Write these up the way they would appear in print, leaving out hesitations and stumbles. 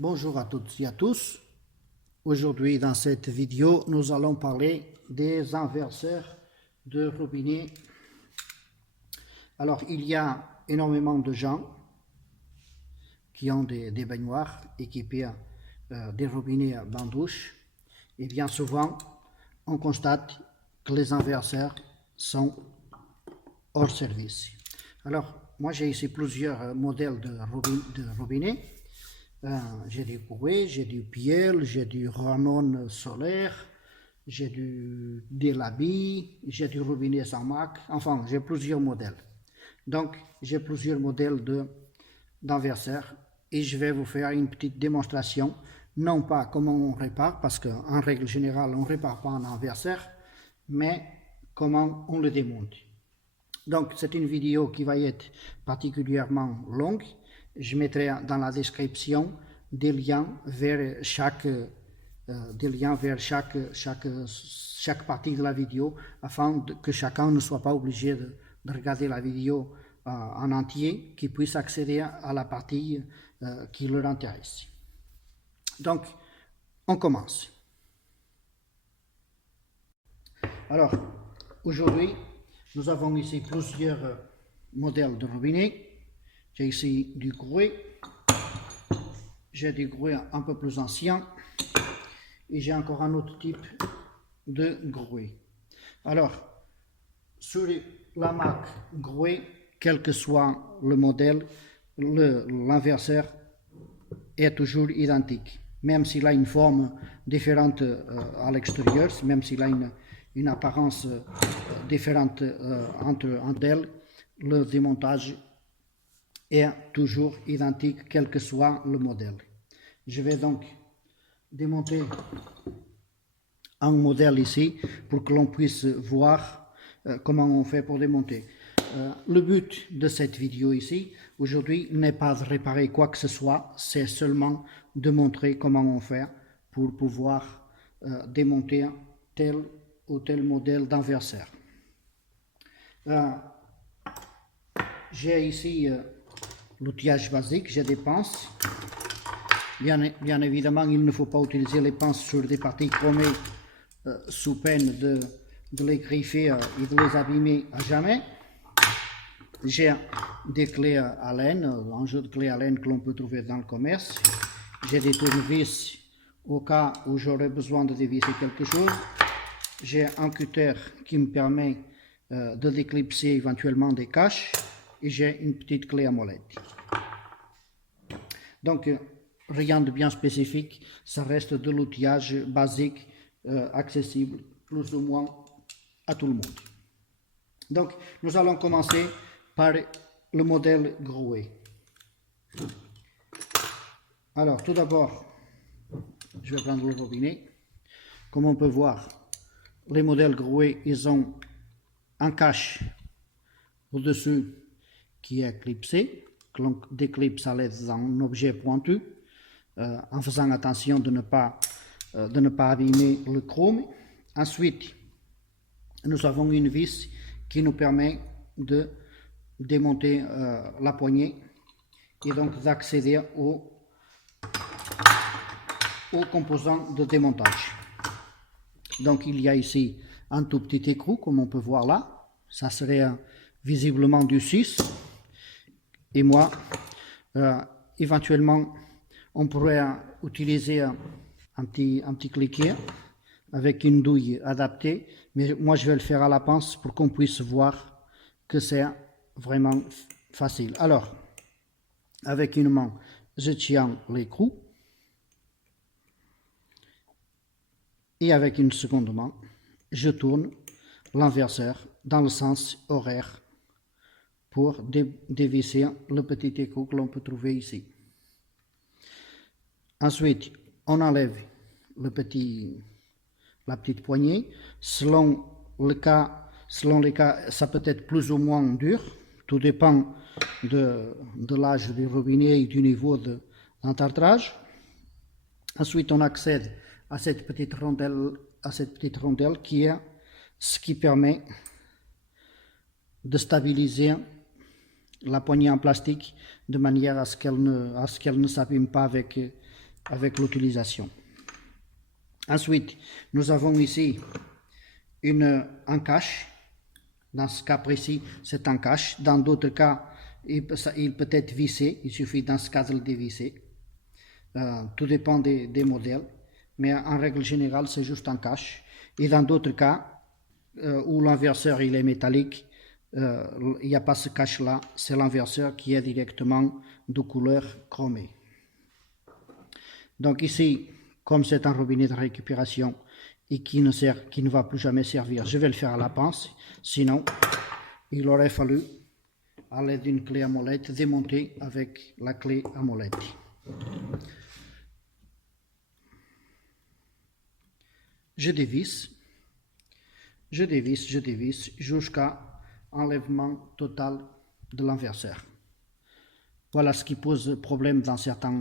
Bonjour à toutes et à tous. Aujourd'hui, dans cette vidéo, nous allons parler des inverseurs de robinet. Alors, il y a énormément de gens qui ont des baignoires équipées des robinets bain-douche. Et bien souvent, on constate que les inverseurs sont hors service. Alors, moi j'ai ici plusieurs modèles de robinets. J'ai du Coué, j'ai du Piel, j'ai du Ranon solaire, j'ai du Delaby, j'ai du robinet Samak, enfin j'ai plusieurs modèles. Donc j'ai plusieurs modèles d'inverseurs et je vais vous faire une petite démonstration, non pas comment on répare, parce qu'en règle générale on ne répare pas un inverseur, mais comment on le démonte. Donc c'est une vidéo qui va être particulièrement longue. Je mettrai dans la description des liens vers chaque partie de la vidéo afin que chacun ne soit pas obligé de regarder la vidéo en entier, qu'il puisse accéder à la partie qui leur intéresse. Donc, on commence. Alors, aujourd'hui, nous avons ici plusieurs modèles de robinets. J'ai ici du Coué, j'ai du Coué un peu plus ancien et j'ai encore un autre type de Coué. Alors, sur la marque Coué, quel que soit le modèle, l'inverseur est toujours identique. Même s'il a une forme différente à l'extérieur, même s'il a une apparence différente entre elles, le démontage est toujours identique, quel que soit le modèle. Je vais donc démonter un modèle ici pour que l'on puisse voir comment on fait pour démonter. Le but de cette vidéo ici, aujourd'hui, n'est pas de réparer quoi que ce soit, c'est seulement de montrer comment on fait pour pouvoir démonter tel ou tel modèle d'inverseur. J'ai ici l'outillage basique, j'ai des pinces. Bien évidemment, il ne faut pas utiliser les pinces sur des parties chromées sous peine de les griffer et de les abîmer à jamais. J'ai des clés à laine, un jeu de clés à laine que l'on peut trouver dans le commerce. J'ai des tournevis au cas où j'aurais besoin de dévisser quelque chose. J'ai un cutter qui me permet de déclipser éventuellement des caches. Et j'ai une petite clé à molette. Donc, rien de bien spécifique, ça reste de l'outillage basique, accessible plus ou moins à tout le monde. Donc, nous allons commencer par le modèle Coué. Alors, tout d'abord, je vais prendre le robinet. Comme on peut voir, les modèles Coué, ils ont un cache au-dessus qui est clipsé, que l'on déclipse à l'aide d'un objet pointu, en faisant attention de ne pas abîmer le chrome. Ensuite, nous avons une vis qui nous permet de démonter la poignée et donc d'accéder aux composants de démontage. Donc il y a ici un tout petit écrou, comme on peut voir là, ça serait visiblement du 6. Et moi, éventuellement, on pourrait utiliser un petit cliquet avec une douille adaptée, mais moi je vais le faire à la pince pour qu'on puisse voir que c'est vraiment facile. Alors, avec une main, je tiens l'écrou et avec une seconde main, je tourne l'inverseur dans le sens horaire pour dévisser le petit écrou que l'on peut trouver ici. Ensuite, on enlève la petite poignée. Selon les cas, ça peut être plus ou moins dur. Tout dépend de l'âge du robinet et du niveau d'entartrage. Ensuite, on accède à cette petite rondelle qui est ce qui permet de stabiliser la poignée en plastique de manière à ce qu'elle ne s'abîme pas avec avec l'utilisation. Ensuite, nous avons ici un cache. Dans ce cas précis, c'est un cache. Dans d'autres cas, il peut être vissé. Il suffit dans ce cas de le dévisser. Tout dépend des modèles. Mais en règle générale, c'est juste un cache. Et dans d'autres cas, où l'inverseur il est métallique, il n'y a pas ce cache-là. C'est l'inverseur qui est directement de couleur chromée. Donc ici, comme c'est un robinet de récupération et qui ne va plus jamais servir, je vais le faire à la pince. Sinon, il aurait fallu, à l'aide d'une clé à molette, démonter avec la clé à molette. Je dévisse jusqu'à enlèvement total de l'inverseur. Voilà ce qui pose problème dans certains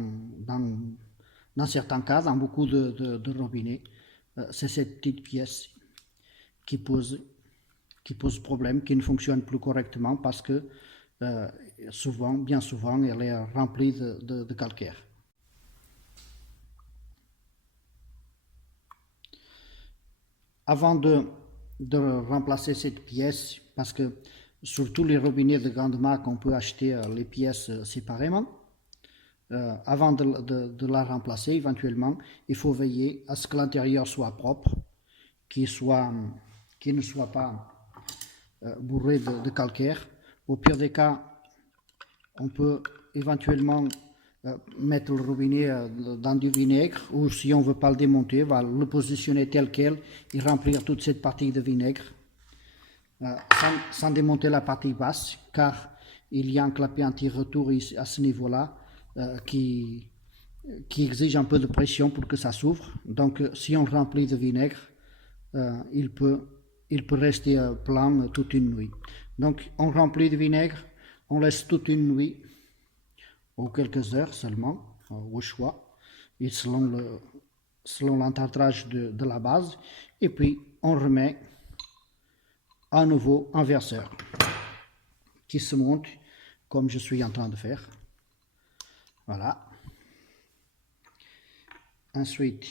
cas, dans beaucoup de robinets. C'est cette petite pièce qui pose problème, qui ne fonctionne plus correctement parce que bien souvent, elle est remplie de calcaire. Avant de remplacer cette pièce, parce que sur tous les robinets de grande marque, on peut acheter les pièces séparément. Avant de la remplacer, éventuellement, il faut veiller à ce que l'intérieur soit propre, qu'il ne soit pas bourré de calcaire. Au pire des cas, on peut éventuellement mettre le robinet dans du vinaigre, ou si on ne veut pas le démonter, va le positionner tel quel et remplir toute cette partie de vinaigre sans démonter la partie basse, car il y a un clapet anti-retour à ce niveau-là qui exige un peu de pression pour que ça s'ouvre. Donc si on remplit de vinaigre, il peut rester plein toute une nuit. Donc on remplit de vinaigre, on laisse toute une nuit ou quelques heures seulement, au choix, et selon l'entartrage de la base, et puis on remet un nouveau inverseur qui se monte comme je suis en train de faire. Voilà. Ensuite,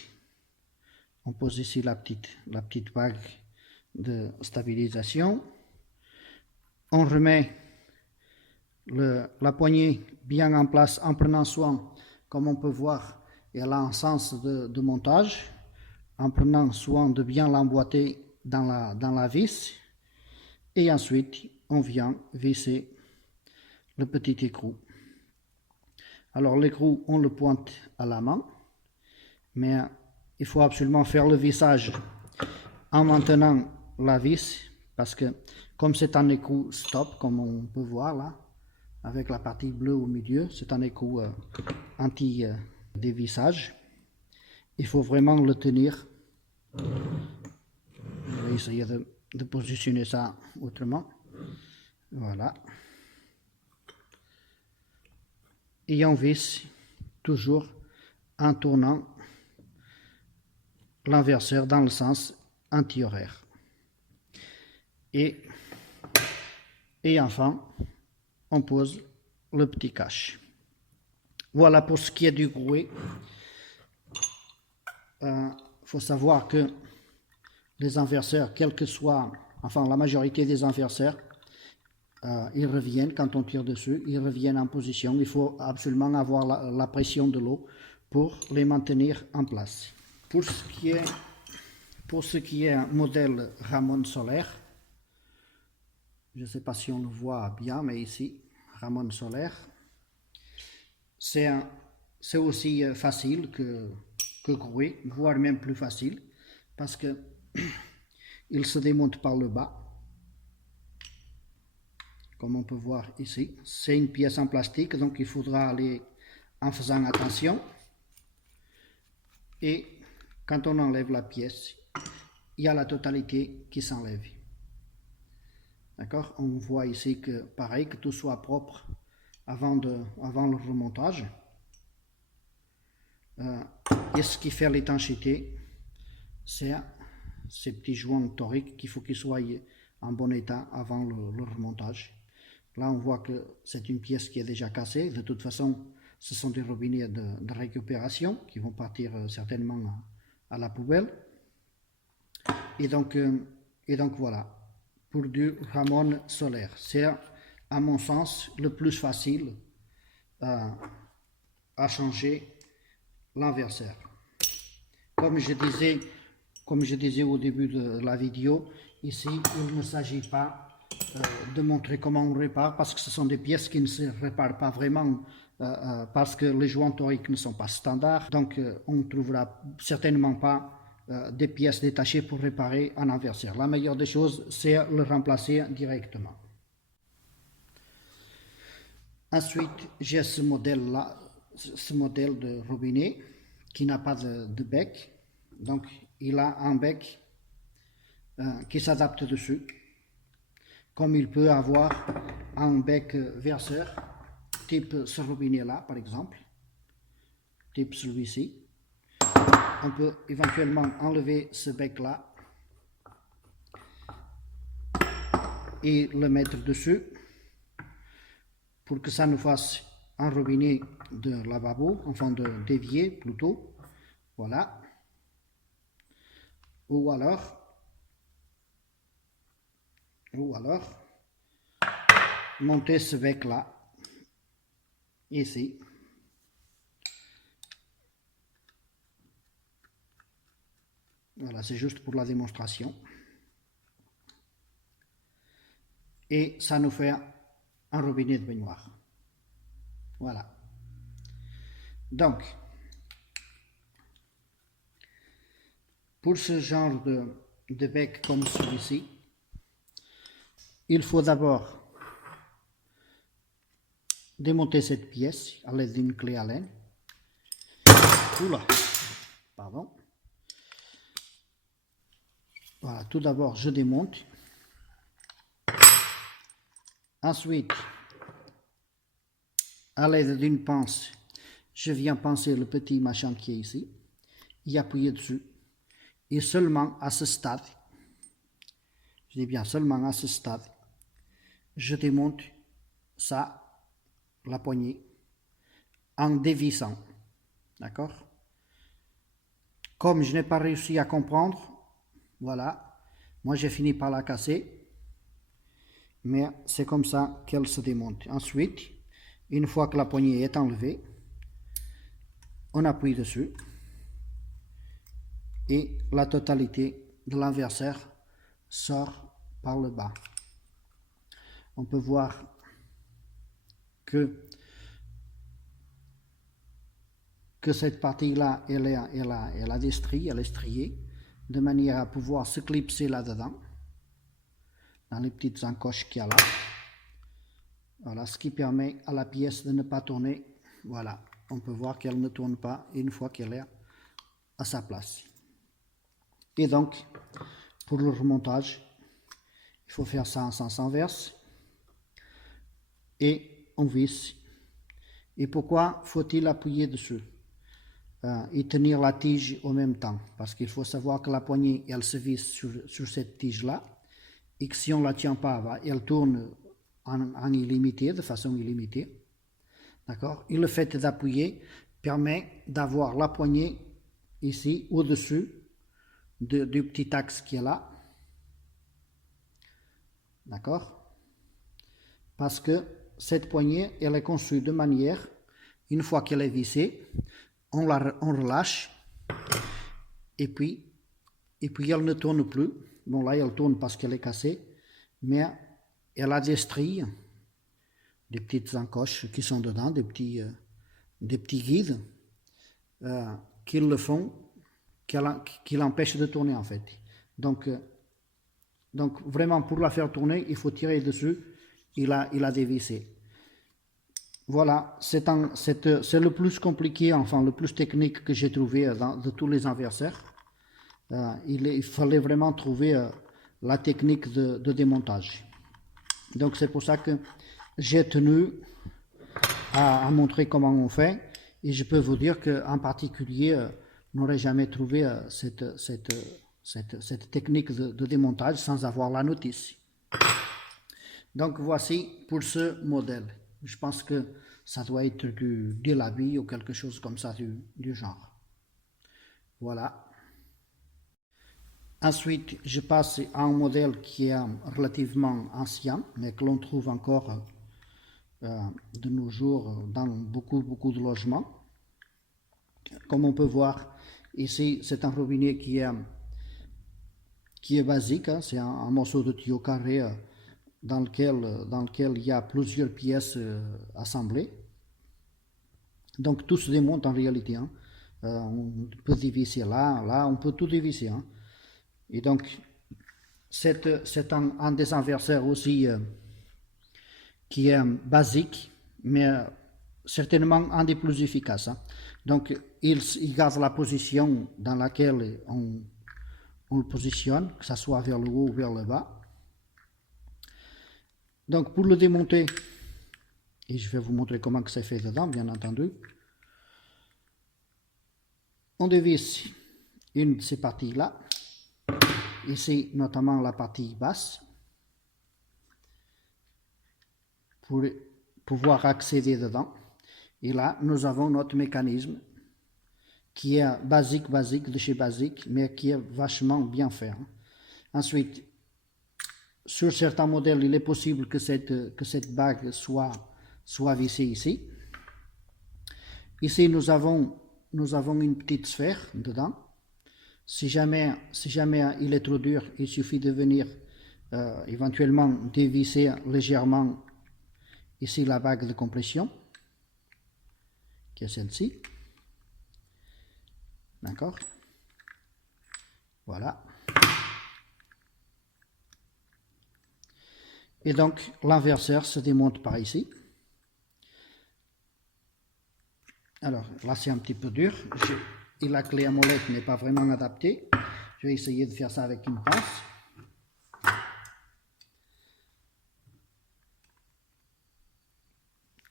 on pose ici la petite bague de stabilisation. On remet la poignée bien en place en prenant soin, comme on peut voir, elle a un sens de montage, en prenant soin de bien l'emboîter dans la vis. Et ensuite, on vient visser le petit écrou. Alors l'écrou, on le pointe à la main, mais il faut absolument faire le vissage en maintenant la vis, parce que comme c'est un écrou stop, comme on peut voir là, avec la partie bleue au milieu, c'est un écrou anti-dévissage. Il faut vraiment le tenir. Je vais essayer de positionner ça autrement. Voilà. Et on visse toujours en tournant l'inverseur dans le sens anti-horaire. Et enfin, on pose le petit cache. Voilà pour ce qui est du grouet. Faut savoir que les inverseurs, quel que soit, enfin la majorité des inverseurs, ils reviennent quand on tire dessus, ils reviennent en position. Il faut absolument avoir la pression de l'eau pour les maintenir en place. Pour ce qui est un modèle Ramon solaire, je ne sais pas si on le voit bien, mais ici, Ramon solaire, c'est aussi facile que grouet, voire même plus facile, parce que il se démonte par le bas, comme on peut voir ici. C'est une pièce en plastique, donc il faudra aller en faisant attention. Et quand on enlève la pièce, il y a la totalité qui s'enlève. D'accord? On voit ici que pareil, que tout soit propre avant le remontage. Et ce qui fait l'étanchéité, c'est ces petits joints toriques qu'il faut qu'ils soient en bon état avant le remontage. Là, on voit que c'est une pièce qui est déjà cassée. De toute façon, ce sont des robinets de récupération qui vont partir certainement à la poubelle. Et donc voilà, pour du Ramon solaire. C'est, à mon sens, le plus facile à changer l'inverseur. Comme je disais au début de la vidéo, ici, il ne s'agit pas de montrer comment on répare, parce que ce sont des pièces qui ne se réparent pas vraiment, parce que les joints toriques ne sont pas standards. Donc, on ne trouvera certainement pas des pièces détachées pour réparer un inverseur. La meilleure des choses, c'est le remplacer directement. Ensuite, j'ai ce modèle-là, ce modèle de robinet qui n'a pas de bec. Donc, il a un bec qui s'adapte dessus, comme il peut avoir un bec verseur, type ce robinet-là, par exemple, type celui-ci. On peut éventuellement enlever ce bec-là et le mettre dessus pour que ça nous fasse un robinet de lavabo, enfin d'évier plutôt. Voilà. Ou alors monter ce bec-là ici. Voilà, c'est juste pour la démonstration. Et ça nous fait un robinet de baignoire. Voilà. Donc, pour ce genre de bec comme celui-ci, il faut d'abord démonter cette pièce à l'aide d'une clé Allen. Oula, pardon. Voilà, tout d'abord je démonte. Ensuite, à l'aide d'une pince, je viens pincer le petit machin qui est ici, y appuyer dessus. Et seulement à ce stade, je dis bien seulement à ce stade, je démonte ça, la poignée, en dévissant. D'accord? Comme je n'ai pas réussi à comprendre, voilà, moi j'ai fini par la casser, mais c'est comme ça qu'elle se démonte. Ensuite, une fois que la poignée est enlevée, on appuie dessus et la totalité de l'inverseur sort par le bas. On peut voir que cette partie-là, elle a des stries, elle est striée, de manière à pouvoir se clipser là-dedans, dans les petites encoches qu'il y a là. Voilà, ce qui permet à la pièce de ne pas tourner. Voilà, on peut voir qu'elle ne tourne pas une fois qu'elle est à sa place. Et donc, pour le remontage, il faut faire ça en sens inverse. Et on visse. Et pourquoi faut-il appuyer dessus et tenir la tige en même temps? Parce qu'il faut savoir que la poignée, elle se visse sur cette tige-là, et que si on ne la tient pas, elle tourne en illimité, de façon illimitée. D'accord? Et le fait d'appuyer permet d'avoir la poignée ici, au-dessus du petit axe qui est là. D'accord? Parce que cette poignée, elle est conçue de manière, une fois qu'elle est vissée, on relâche, et puis elle ne tourne plus. Bon, là, elle tourne parce qu'elle est cassée, mais elle a des stries, des petites encoches qui sont dedans, des petits guides qui le font, qui l'empêchent de tourner en fait. Donc vraiment, pour la faire tourner, il faut tirer dessus et la dévisser. Voilà, c'est le plus compliqué, enfin le plus technique que j'ai trouvé de tous les inverseurs. Il fallait vraiment trouver la technique de démontage. Donc c'est pour ça que j'ai tenu à montrer comment on fait, et je peux vous dire qu'en particulier, n'aurais jamais trouvé cette technique de démontage sans avoir la notice. Donc voici pour ce modèle. Je pense que ça doit être du Delaby ou quelque chose comme ça du genre. Voilà. Ensuite, je passe à un modèle qui est relativement ancien, mais que l'on trouve encore de nos jours dans beaucoup de logements. Comme on peut voir ici, c'est un robinet qui est basique, hein, c'est un morceau de tuyau carré dans lequel il y a plusieurs pièces assemblées. Donc tout se démonte en réalité. Hein. On peut dévisser là, on peut tout dévisser. Hein. Et donc c'est un désinverseur aussi qui est basique, mais certainement un des plus efficaces. Hein. Donc il garde la position dans laquelle on le positionne, que ce soit vers le haut ou vers le bas. Donc pour le démonter, et je vais vous montrer comment que c'est fait dedans, bien entendu, on dévisse une de ces parties-là, ici notamment la partie basse, pour pouvoir accéder dedans. Et là, nous avons notre mécanisme qui est basique de chez basique, mais qui est vachement bien fait. Hein. Ensuite, sur certains modèles, il est possible que cette bague soit vissée ici. Ici, nous avons une petite sphère dedans. Si jamais il est trop dur, il suffit de venir éventuellement dévisser légèrement ici la bague de compression, qui est celle-ci. D'accord? Voilà. Et donc, l'inverseur se démonte par ici. Alors, là, c'est un petit peu dur. Et la clé à molette n'est pas vraiment adaptée. Je vais essayer de faire ça avec une pince.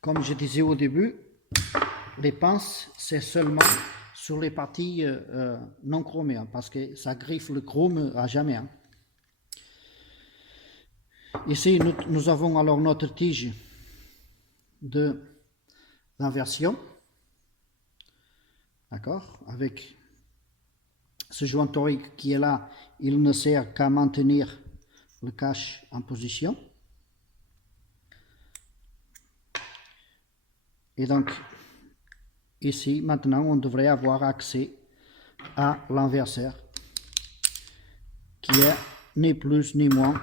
Comme je disais au début, les pinces, c'est seulement sur les parties non chromées, hein, parce que ça griffe le chrome à jamais. Hein. Ici, nous avons alors notre tige d'inversion, d'accord, avec ce joint torique qui est là, il ne sert qu'à maintenir le cache en position. Et donc, ici, maintenant, on devrait avoir accès à l'inverseur, qui est ni plus ni moins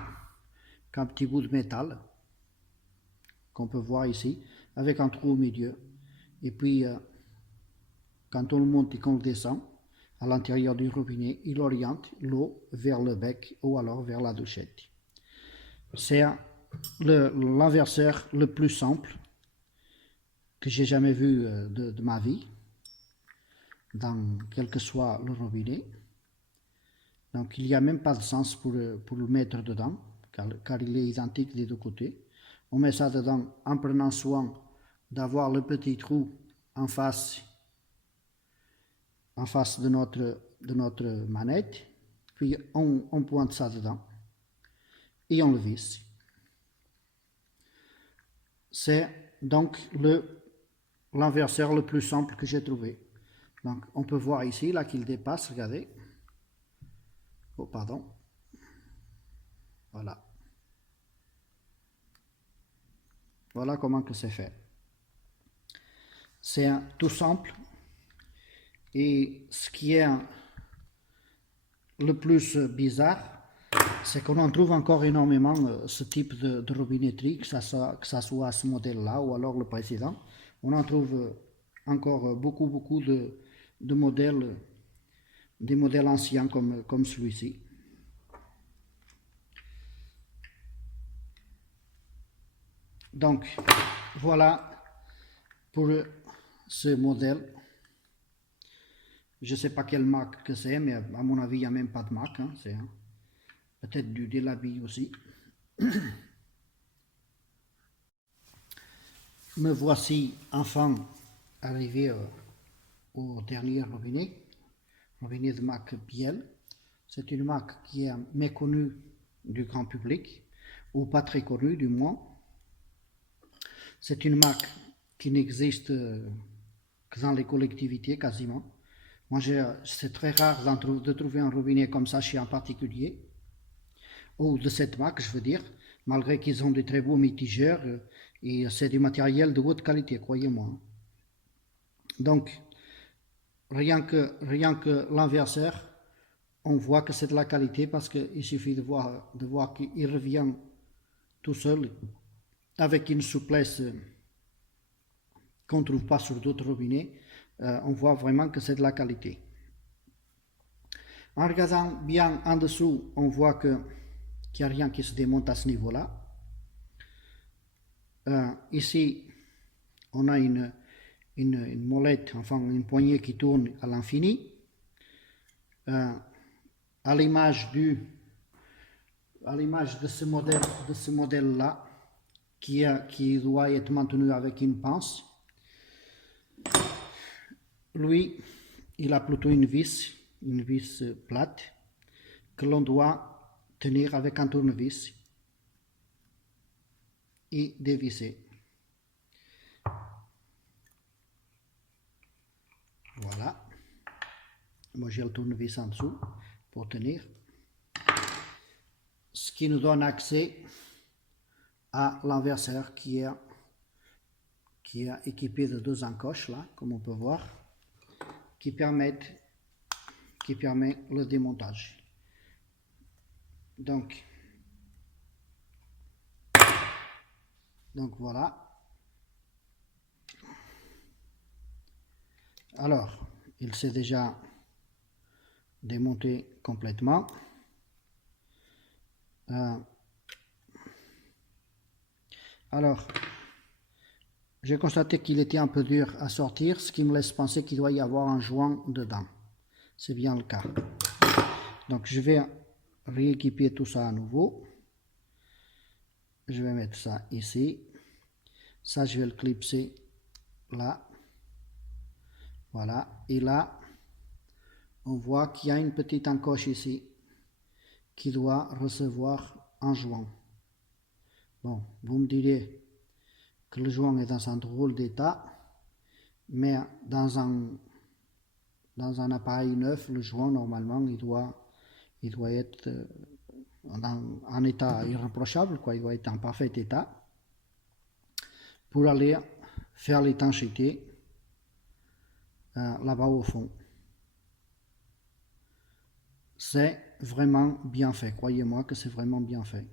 qu'un petit bout de métal, qu'on peut voir ici, avec un trou au milieu. Et puis, quand on le monte et qu'on le descend, à l'intérieur du robinet, il oriente l'eau vers le bec ou alors vers la douchette. C'est l'inverseur le plus simple que j'ai jamais vu de ma vie, dans quel que soit le robinet. Donc il n'y a même pas de sens pour le mettre dedans, car il est identique des deux côtés. On met ça dedans en prenant soin d'avoir le petit trou en face de notre manette, puis on pointe ça dedans et on le visse. C'est donc l'inverseur le plus simple que j'ai trouvé. Donc on peut voir ici là qu'il dépasse, regardez. Oh pardon. Voilà. Voilà comment que c'est fait. C'est tout simple. Et ce qui est le plus bizarre, c'est qu'on en trouve encore énormément ce type de robinetterie, que ça soit ce modèle-là ou alors le précédent. On en trouve encore beaucoup de modèles, des modèles anciens comme celui-ci. Donc, voilà pour ce modèle. Je ne sais pas quelle marque que c'est, mais à mon avis, il n'y a même pas de marque. Hein, c'est peut-être du Delaby aussi. Me voici enfin arrivé au dernier robinet de marque Biel. C'est une marque qui est méconnue du grand public, ou pas très connue du moins. C'est une marque qui n'existe que dans les collectivités quasiment. Moi, c'est très rare de trouver un robinet comme ça chez un particulier, ou de cette marque, je veux dire, malgré qu'ils ont de très beaux mitigeurs et c'est du matériel de haute qualité, croyez-moi. Donc, rien que l'inverseur, on voit que c'est de la qualité parce qu'il suffit de voir qu'il revient tout seul avec une souplesse qu'on ne trouve pas sur d'autres robinets. On voit vraiment que c'est de la qualité. En regardant bien en dessous, on voit qu'il n'y a rien qui se démonte à ce niveau-là. Ici, on a une molette, enfin une poignée qui tourne à l'infini. À l'image de ce modèle-là, qui doit être maintenu avec une pince. Lui, il a plutôt une vis plate que l'on doit tenir avec un tournevis et dévisser. Voilà. Moi j'ai le tournevis en dessous pour tenir. Ce qui nous donne accès à l'inverseur qui est équipé de 2 encoches là, comme on peut voir, qui permet le démontage. Donc voilà. Alors, il s'est déjà démonté complètement. Alors, j'ai constaté qu'il était un peu dur à sortir, ce qui me laisse penser qu'il doit y avoir un joint dedans. C'est bien le cas. Donc je vais rééquiper tout ça à nouveau. Je vais mettre ça ici. Ça, je vais le clipser là. Voilà. Et là, on voit qu'il y a une petite encoche ici qui doit recevoir un joint. Bon, vous me direz que le joint est dans un drôle d'état, mais dans un appareil neuf, le joint normalement il doit être en état irréprochable, quoi. Il doit être en parfait état pour aller faire l'étanchéité là-bas au fond. C'est vraiment bien fait, croyez-moi que c'est vraiment bien fait.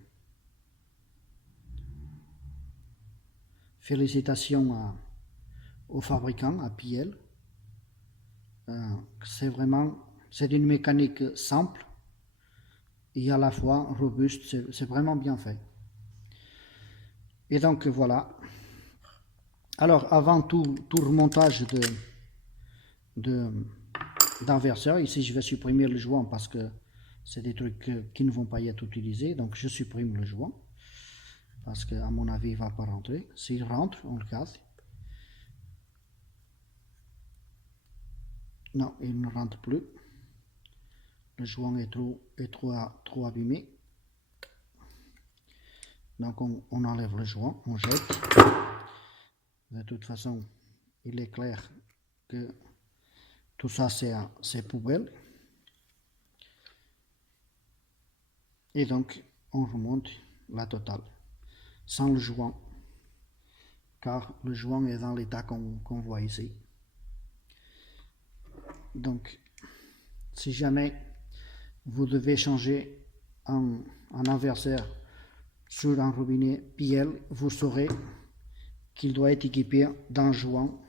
Félicitations aux fabricants, à Piel. C'est une mécanique simple et à la fois robuste, c'est vraiment bien fait. Et donc voilà. Alors avant tout remontage d'inverseur, ici je vais supprimer le joint parce que c'est des trucs qui ne vont pas être utilisés, donc je supprime le joint parce qu'à mon avis il ne va pas rentrer. S'il rentre, on le casse. Non, il ne rentre plus. Le joint est trop abîmé. Donc on enlève le joint, on jette. De toute façon, il est clair que tout ça c'est poubelle. Et donc on remonte la totale sans le joint, car le joint est dans l'état qu'on voit ici. Donc si jamais vous devez changer un inverseur sur un robinet Piel, vous saurez qu'il doit être équipé d'un joint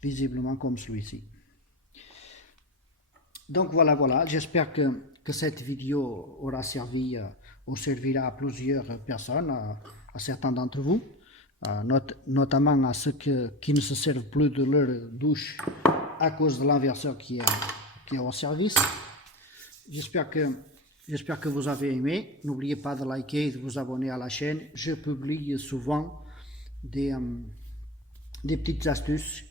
visiblement comme celui-ci. Donc voilà, j'espère que cette vidéo aura servi ou servira à plusieurs personnes, à certains d'entre vous, notamment à ceux qui ne se servent plus de leur douche à cause de l'inverseur qui est en service. J'espère que vous avez aimé. N'oubliez pas de liker et de vous abonner à la chaîne. Je publie souvent des petites astuces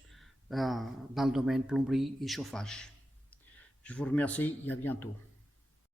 dans le domaine plomberie et chauffage. Je vous remercie et à bientôt.